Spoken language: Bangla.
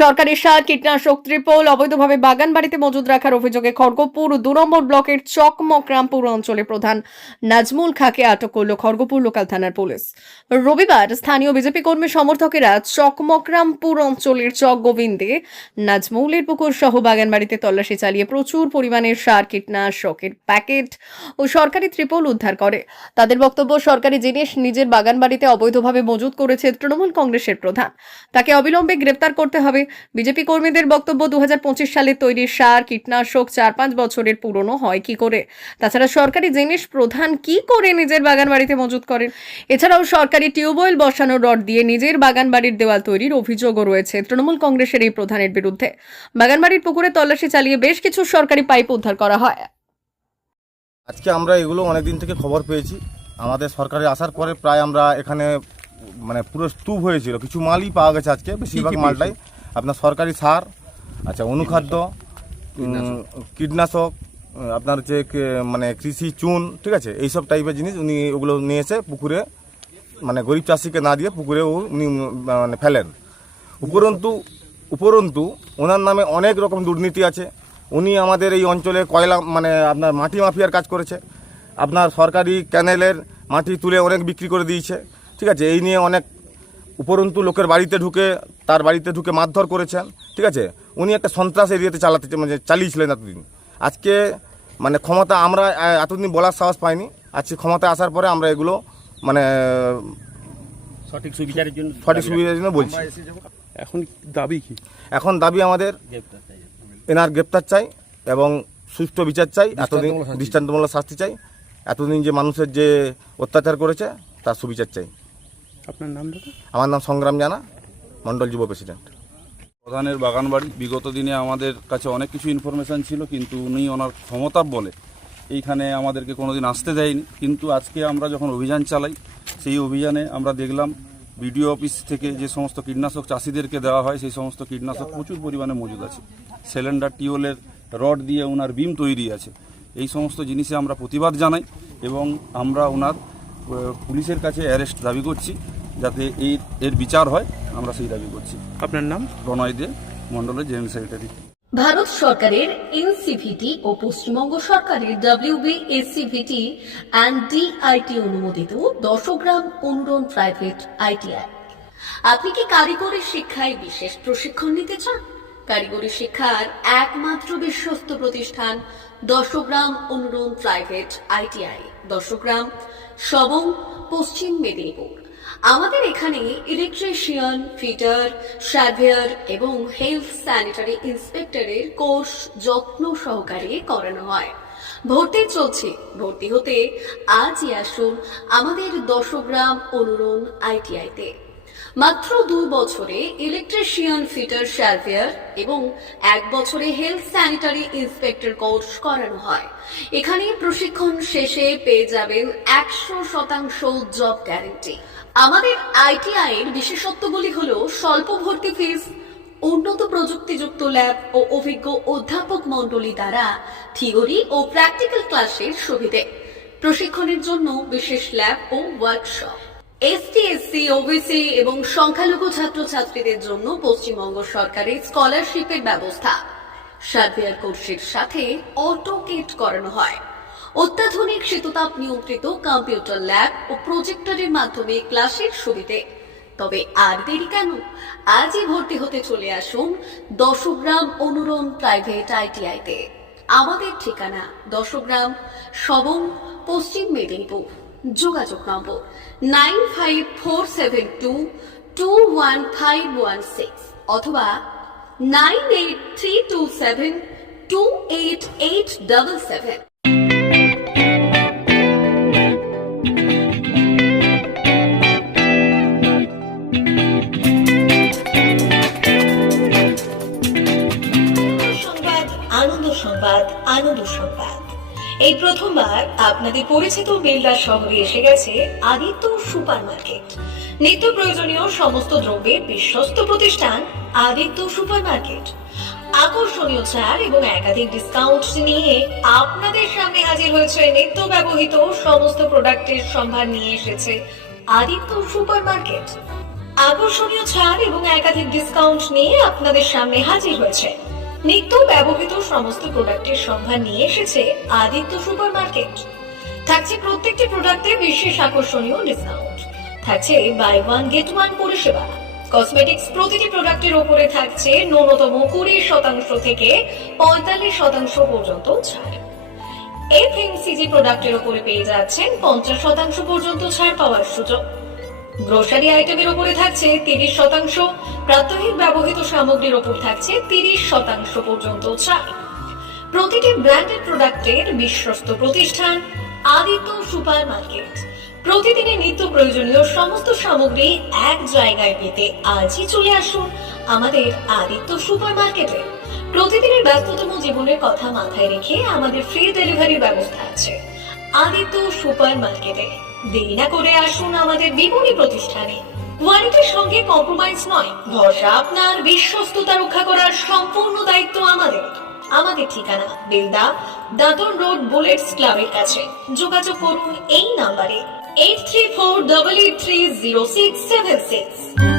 সরকারি সার কীটনাশক ত্রিপল অবৈধভাবে বাগান বাড়িতে মজুদ রাখার অভিযোগে খড়গপুর ২ নম্বর ব্লকের চকমকরামপুর অঞ্চলের প্রধান নাজমুল খাঁকে আটক করল খড়গপুর লোকাল থানার পুলিশ। রবিবার স্থানীয় বিজেপি কর্মী সমর্থকেরা চকমকরামপুর অঞ্চলের চক গোবিন্দে নাজমুলের পুকুর সহ বাগান বাড়িতে তল্লাশি চালিয়ে প্রচুর পরিমাণের সার কীটনাশকের প্যাকেট ও সরকারি ত্রিপল উদ্ধার করে। তাদের বক্তব্য, সরকারি জিনিস নিজের বাগান বাড়িতে অবৈধভাবে মজুদ করেছে তৃণমূল কংগ্রেসের প্রধান, তাকে অবিলম্বে গ্রেপ্তার করতে হবে। বিজেপি কর্মীদের বক্তব্য, ২০২৫ সালে তৈরি সার কীটনাশক ৪-৫ বছরের পুরনো হয় কি করে? তাছাড়া সরকারি জিনিস প্রধান কি করে নিজের বাগান বাড়িতে মজুদ করেন? এছাড়াও সরকারি টিউবওয়েল বসানো রড দিয়ে নিজের বাগান বাড়ির দেওয়াল তৈরির অভিযোগও রয়েছে তৃণমূল কংগ্রেসের এই প্রধানের বিরুদ্ধে। বাগান বাড়ির পুকুরে তল্লাশি চালিয়ে বেশ কিছু সরকারি পাইপ উদ্ধার করা হয়। আজকে আমরা এগুলো অনেকদিন থেকে খবর পেয়েছি। আমাদের সরকারে আসার পরে প্রায় আমরা এখানে পুরো স্তূপ হয়েছিল, কিছু মালই পাওয়া গেছে। আজকে বেশিরভাগ মালটাই আপনার সরকারি সার, অনুখাদ্য, কীটনাশক, আপনার হচ্ছে কৃষি চুন, ঠিক আছে, এইসব টাইপের জিনিস উনি ওগুলো নিয়ে এসে পুকুরে গরিব চাষিকে না দিয়ে পুকুরে উনি ফেলেন। উপরন্তু ওনার নামে অনেক রকম দুর্নীতি আছে। উনি আমাদের এই অঞ্চলে কয়লা আপনার মাটি মাফিয়ার কাজ করেছে, আপনার সরকারি ক্যানেলের মাটি তুলে অনেক বিক্রি করে দিয়েছে, ঠিক আছে। এই নিয়ে অনেক উপরন্তু লোকের বাড়িতে ঢুকে মারধর করেছেন, ঠিক আছে। উনি একটা সন্ত্রাস এরিয়াতে চালিয়েছিলেন এতদিন। আজকে ক্ষমতা আমরা এতদিন বলার সাহস পাইনি। আজকে ক্ষমতা আসার পরে আমরা এগুলো সঠিক সুবিধার জন্য বলছি। এখন দাবি কি? এখন দাবি আমাদের এনার গ্রেপ্তার চাই এবং সুষ্ঠু বিচার চাই, এতদিন দৃষ্টান্তমূলক শাস্তি চাই। এতদিন যে মানুষের যে অত্যাচার করেছে তার সুবিচার চাই। আপনার নাম দাদা? আমার নাম সংগ্রাম জানা, মণ্ডল যুব প্রেসিডেন্ট। প্রধানের বাগান বাড়ি বিগত দিনে আমাদের কাছে অনেক কিছু ইনফরমেশান ছিল, কিন্তু উনি ওনার ক্ষমতা বলে এইখানে আমাদেরকে কোনোদিন আসতে দেয়নি। কিন্তু আজকে আমরা যখন অভিযান চালাই, সেই অভিযানে আমরা দেখলাম বিডিও অফিস থেকে যে সমস্ত কীটনাশক চাষিদেরকে দেওয়া হয় সেই সমস্ত কীটনাশক প্রচুর পরিমাণে মজুদ আছে। সিলিন্ডার টিউবওয়েলের রড দিয়ে ওনার বিম তৈরি আছে। এই সমস্ত জিনিসে আমরা প্রতিবাদ জানাই এবং আমরা ওনার পুলিশের কাছে অ্যারেস্ট দাবি করছি, যাতে এর বিচার হয়, আমরা সেই দাবি করছি। আপনার নাম? প্রণয় দে, মণ্ডলের জেনারেল সেক্রেটারি। ভারত সরকারের এনসিভিটি ও পশ্চিমবঙ্গ সরকারের WBSCVT অ্যান্ড DIT অনুমোদিত 10 গ্রাম অনুরণ প্রাইভেট ITI। আপনি কি কারিগরি শিক্ষায় বিশেষ প্রশিক্ষণ নিতে চান? কারিগরি শিক্ষার একমাত্র বিশ্বস্ত প্রতিষ্ঠান 10 গ্রাম অনুরণ প্রাইভেট ITI, 10 গ্রাম, সবং, পশ্চিম মেদিনীপুর। আমাদের এখানে ইলেকট্রিশিয়ান, ফিটার, সার্ভেয়ার এবং হেলথ স্যানিটারি ইন্সপেক্টরের কোর্স যত্ন সহকারে করানো হয়। ভর্তি চলছে। ভর্তি হতে আজই আসুন আমাদের 10 গ্রাম অনুরণ ITI-তে। মাত্র 2 বছরে ইলেকট্রিশিয়ান, ফিটার, সার্ভেয়ার এবং 1 বছরে হেলথ স্যানিটারি ইন্সপেক্টর কোর্স করানো হয়। এখানে প্রশিক্ষণ শেষে পেয়ে যাবেন 100% জব গ্যারান্টি। আমাদের ITI এর বিশেষত্বগুলি হলো স্বল্প ভর্তি ফিস, উন্নত প্রযুক্তিযুক্ত ল্যাব ও অভিজ্ঞ অধ্যাপক মণ্ডলী দ্বারা থিওরি ও প্র্যাকটিক্যাল ক্লাসের সুবিধে, প্রশিক্ষণের জন্য বিশেষ ল্যাব ও ওয়ার্কশপ, ST, SC, OBC এবং সংখ্যালঘু ছাত্রছাত্রীদের জন্য পশ্চিমবঙ্গ সরকারের স্কলারশিপের ব্যবস্থা। সার্ভেয়ার কোর্সের সাথে অটোকেট করানো হয়। অত্যাধুনিক শীততাপ নিয়ন্ত্রিত কম্পিউটার ল্যাব ও প্রজেক্টরের মাধ্যমে ক্লাসের সুবিধে। তবে আর দেরি কেন? আজই ভর্তি হতে চলে আসুন 10 গ্রাম অনুরণ প্রাইভেট ITI-তে। আমাদের ঠিকানা 10 গ্রাম, সবং, পশ্চিম মেদিনীপুর। যোগাযোগ নম্বর 9547221516 অথবা 9832728877। আনন্দ সংবাদ, আনন্দ সংবাদ। এই প্রথমবার আপনাদের পরিচিত বেলডা শহরে এসে গেছে আদিত্য সুপার মার্কেট। নিত্য প্রয়োজনীয় সমস্ত দ্রব্যের বিশ্বস্ত প্রতিষ্ঠান আদিত্য সুপার মার্কেট। আকর্ষণীয় ছাড় এবং একাধিক ডিসকাউন্ট নিয়ে আপনাদের সামনে হাজির হয়েছে নিত্য ব্যবহৃত সমস্ত প্রোডাক্টের সম্ভার নিয়ে এসেছে আদিত্য সুপার মার্কেট। আকর্ষণীয় ছাড় এবং একাধিক ডিসকাউন্ট নিয়ে আপনাদের সামনে হাজির হয়েছে। নিত্য ব্যবহৃত সমস্ত প্রোডাক্টের সম্ভার নিয়ে এসেছে আদিত্য সুপার মার্কেট। থাকছে প্রত্যেকটি প্রোডাক্টে বিশেষ আকর্ষণীয় ডিসকাউন্ট, থাকছে বাই ওয়ান গেট ওয়ান পরিষেবা। কসমেটিক্স প্রতিটি প্রোডাক্টের উপরে থাকছে ন্যূনতম 20% থেকে 45% পর্যন্ত ছাড়। এফএমসিজি প্রোডাক্টের উপরে পেয়ে যাচ্ছেন 50% পর্যন্ত ছাড় পাওয়ার সুযোগ। গ্রোসারি আইটেমের উপরে থাকছে 30%, প্রাত্যহিক ব্যবহৃত সামগ্রীর উপর থাকছে 30% পর্যন্ত ছাড়। প্রতিটি ব্র্যান্ডেড প্রোডাক্টের বিশ্বস্ত প্রতিষ্ঠান আদিত্য সুপার মার্কেট। প্রতিদিনের নিত্য প্রয়োজনীয় সমস্ত সামগ্রী এক জায়গায় পেতে আজই চলে আসুন আমাদের আদিত্য সুপার মার্কেটে। প্রতিদিনের ব্যস্ততম জীবনের কথা মাথায় রেখে আমাদের ফ্রি ডেলিভারির ব্যবস্থা আছে আদিত্য সুপার মার্কেটে। দেরি না করে আসুন আমাদের বিপণী প্রতিষ্ঠানে। কোয়ালিটির সঙ্গে কম্প্রোমাইজ নয়, ভরসা আপনার, বিশ্বস্ততা রক্ষা করার সম্পূর্ণ দায়িত্ব আমাদের। আমাদের ঠিকানা বেলদা, দাদন রোড, বুলেটস ক্লাবের কাছে। যোগাযোগ করুন এই নাম্বারে 8348830676।